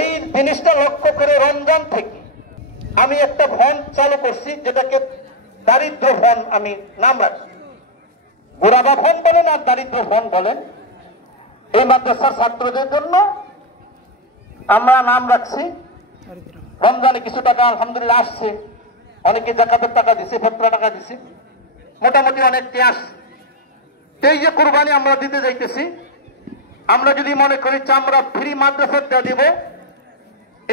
এই জিনিসটা লক্ষ্য করে রমজান থেকে আমি একটা ফন্ড চালু করছি, যেটাকে দারিদ্র ফন্ড আমি নাম রাখছি। গোরাবা ফন্ড বলেন আর দারিদ্র ফন্ড বলেন, এই মাদ্রাসার ছাত্রদের জন্য আমরা নাম রাখছি। রমজানে কিছু টাকা আলহামদুলিল্লাহ আসছে, অনেকে জাকাতের টাকা দিছে, ফেতরা টাকা দিছে, মোটামুটি অনেকটি আসছে। এই যে কুরবানি আমরা দিতে যাইতেছি, আমরা যদি মনে করি চামড়া ফ্রি মাদ্রাসা দিব,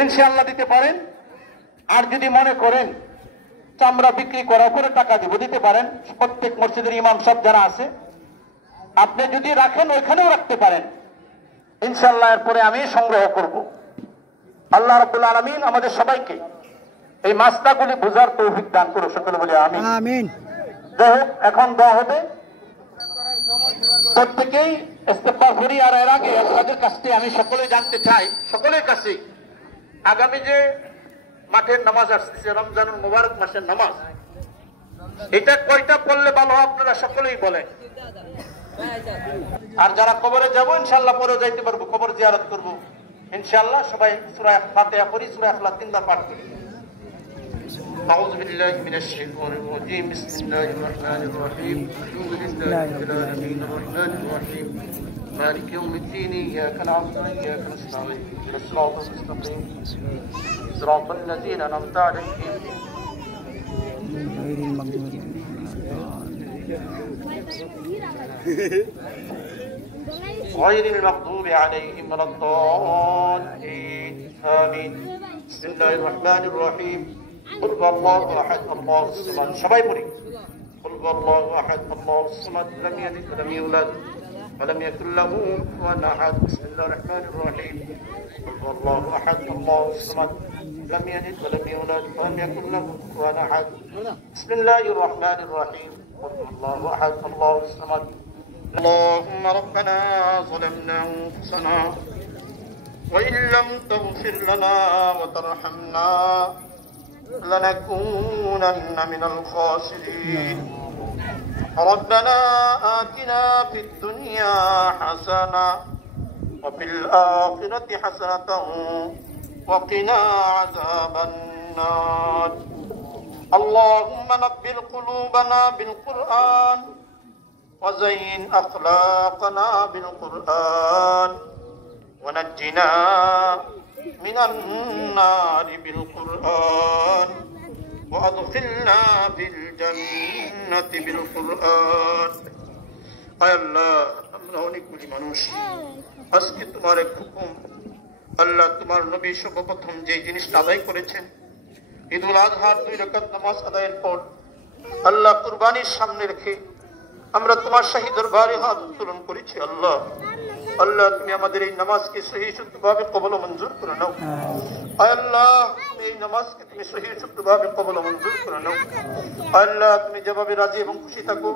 ইনশাআল্লাহ দিতে পারেন। আর যদি মনে করেন চামড়া বিক্রি করার পরে টাকা দিব, দিতে পারেন। প্রত্যেক মসজিদের ইমাম সব যারা আছে, আপনি যদি রাখেন ওইখানেও রাখতে পারেন, ইনশাআল্লাহ এরপরে আমি সংগ্রহ করব। আল্লাহ রাব্বুল আলামিন আমাদের সবাইকে এই মাসলাগুলি বোঝার তৌফিক দান করুন, সকলে বলে আমিন। যাই হোক, এখন দোয়া হবে, প্রত্যেকেই ইস্তেগফার করি। আর এর আগে আপনাদের কাছ থেকে আমি সকলে জানতে চাই, সকলের কাছে, আগামী যে মাঠের নামাজ আসছে, রমজানুল মুবারক মাসের নামাজ, এটা কয়টা পড়লে ভালো হয় আপনারা সকলেই বলেন। আর যারা কবরে যাব ইনশাআল্লাহ পরে যাইতে পারবো, কবর জিয়ারত করব ইনশাআল্লাহ। সবাই সূরা ফাতিহা পড়ি, সূরা ইখলাস 3 বার পাঠ করি। আউযু বিল্লাহি মিনাশ শাইতানির রাজীম, বিসমিল্লাহির রহমানির রহিম, আলহামদুলিল্লাহি রাব্বিল আলামিন, আর-রাহমানির রহিম, মালিকি ইয়াউমিদ্দিন, ইyyaka na'budu wa iyyaka nasta'in, ihdinas siratal mustaqim, siratal ladzina an'amta 'alaihim ghayril maghdubi 'alaihim غير المغضوب عليهم ولا الضالين آمين بسم الله الرحمن الرحيم قل هو الله أحد الله الصمد সবাই পড়ি قل هو الله أحد الله الصمد لم يلد ولم يولد ولم يكن له كفوا أحد بسم الله الرحمن الرحيم قل هو الله أحد الله الصمد لم يلد ولم يولد ولم يكن له كفوا أحد بسم الله الرحمن الرحيم قل هو الله أحد الله الصمد اللهم ربنا ظلمنا أنفسنا وإن لم تغفر لنا وترحمنا لنكونن من الخاسرين ربنا آتنا في الدنيا حسنة وفي الآخرة حسنة وقنا عذاب النار اللهم نبّر قلوبنا بالقرآن وزين أخلاقنا بالقرآن ونجنا من النار بالقرآن وأدخلنا بالجنة بالقرآن আয় আল্লাহ, আমরা অনেকগুলি মানুষ, আজকে তোমার এক হুকুম, আল্লাহ তোমার নবী সর্বপ্রথম যে জিনিসটা আদায় করেছেন, ঈদুল আজহার 2 রাকাত নামাজ আদায়ের পর আল্লাহ কুরবানির সামনে রেখে আমরা তোমার শাহী দরবারে হাত উত্তোলন করেছি। আল্লাহ আল্লাহ তুমি আমাদের এই নামাজকে সহি শুদ্ধভাবে কবুল ও মঞ্জুর করে নাও। আল্লাহ এই নামাজকে তুমি সহি শুদ্ধভাবে কবুল ও মঞ্জুর করে নাও। আল্লাহ তুমি যেভাবে রাজি এবং খুশি থাকো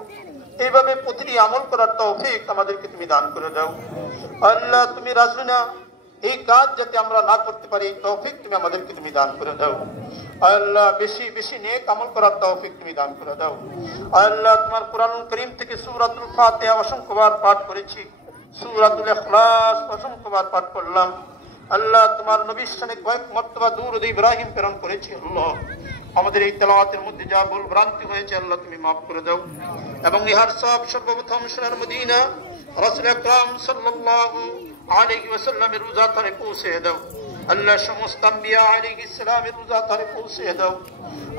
এইভাবে প্রতিটি আমল করার তৌফিক আমাদেরকে তুমি দান করে দাও। আল্লাহ তুমি রাজি না এই কাজ যাতে আমরা না করতে পারি, তৌফিক তুমি আমাদেরকে তুমি দান করে দাও। আল্লাহ বেশি বেশি নেক আমল করার তৌফিক তুমি দান করে দাও। আল্লাহ তোমার কোরআনুল কারীম থেকে সূরাতুল ফাতিহা অসংখ্যবার পাঠ করেছি, সূরাতুল ইখলাস অসংখ্যবার পাঠ করলাম। আল্লাহ তোমার নবীর শানে কয়েক মর্তবা দুরূদ ইব্রাহিম প্রেরণ করেছি। আল্লাহ আমাদের এই তেলাওয়াতের মধ্যে যা ভুল ভ্রান্তি হয়েছে আল্লাহ তুমি মাফ করে দাও, এবং ইহার সব সর্বপ্রথম সোনার মদিনা রাসূল আকরাম সাল্লাল্লাহু আলাইহি ওয়াসাল্লামের রোজাতারে পৌঁছে দাও। আল্লাহ সমস্ত আম্বিয়া আলাইহিস সালামের রোজাতারে পৌঁছে দাও।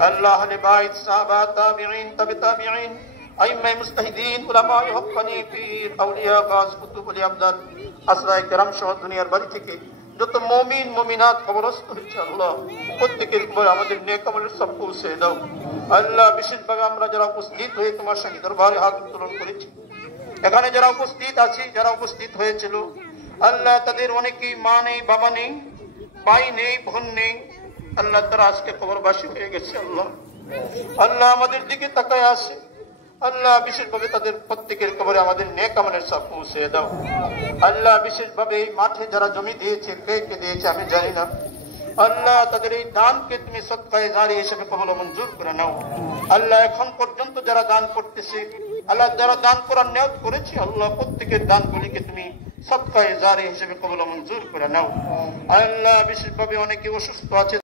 আল্লাহ আহলে বাইত, সাহাবা, তাবিঈন, তাবে তাবিঈন, আইম্মায়ে মুজতাহিদিন, উলামায়ে হক্কানি, পীর, আউলিয়া, গাজ, কুতুব, ওলি আবদাল, আসরায়ে কেরাম সহ দুনিয়ার বাড়ি থেকে যত মুমিন মুমিনাত কবরস্থ হয়েছে আল্লাহ প্রত্যেকের উপর আমাদের নেক আমলের সব পৌঁছে দাও। আল্লাহ বিশেষভাবে আমরা যারা উপস্থিত হয়ে তোমার শাহী দরবারে হাত উত্তোলন করেছি, এখানে যারা উপস্থিত আছি, যারা উপস্থিত হয়েছিল আল্লাহ তাদের অনেকেই মা নেই, বাবা নেই, ভাই নেই, বোন নেই, আল্লাহ তারা আজকে কবরবাসী হয়ে গেছে। আল্লাহ আল্লাহ আমাদের দিকে তাকায় আসে, আল্লাহ বিশেষভাবে তাদের প্রত্যেকের কবরে আমাদের নেক আমলের সব পৌঁছে দাও। আল্লাহ বিশেষভাবে এই মাঠে যারা জমি দিয়েছে, কে কে দিয়েছে আমি জানি না, আল্লাহ তাদের এই দানকে তুমি সদকায়ে জারি হিসেবে কবুল ও মঞ্জুর করে নাও। আল্লাহ এখন পর্যন্ত যারা দান করতেছে, আল্লাহ যারা দান করার নিয়ত করেছে, আল্লাহ প্রত্যেকের দানগুলিকে তুমি সদকায়ে জারি হিসেবে কবুল ও মঞ্জুর করে নাও। আল্লাহ বিশেষভাবে অনেকে অসুস্থ আছে,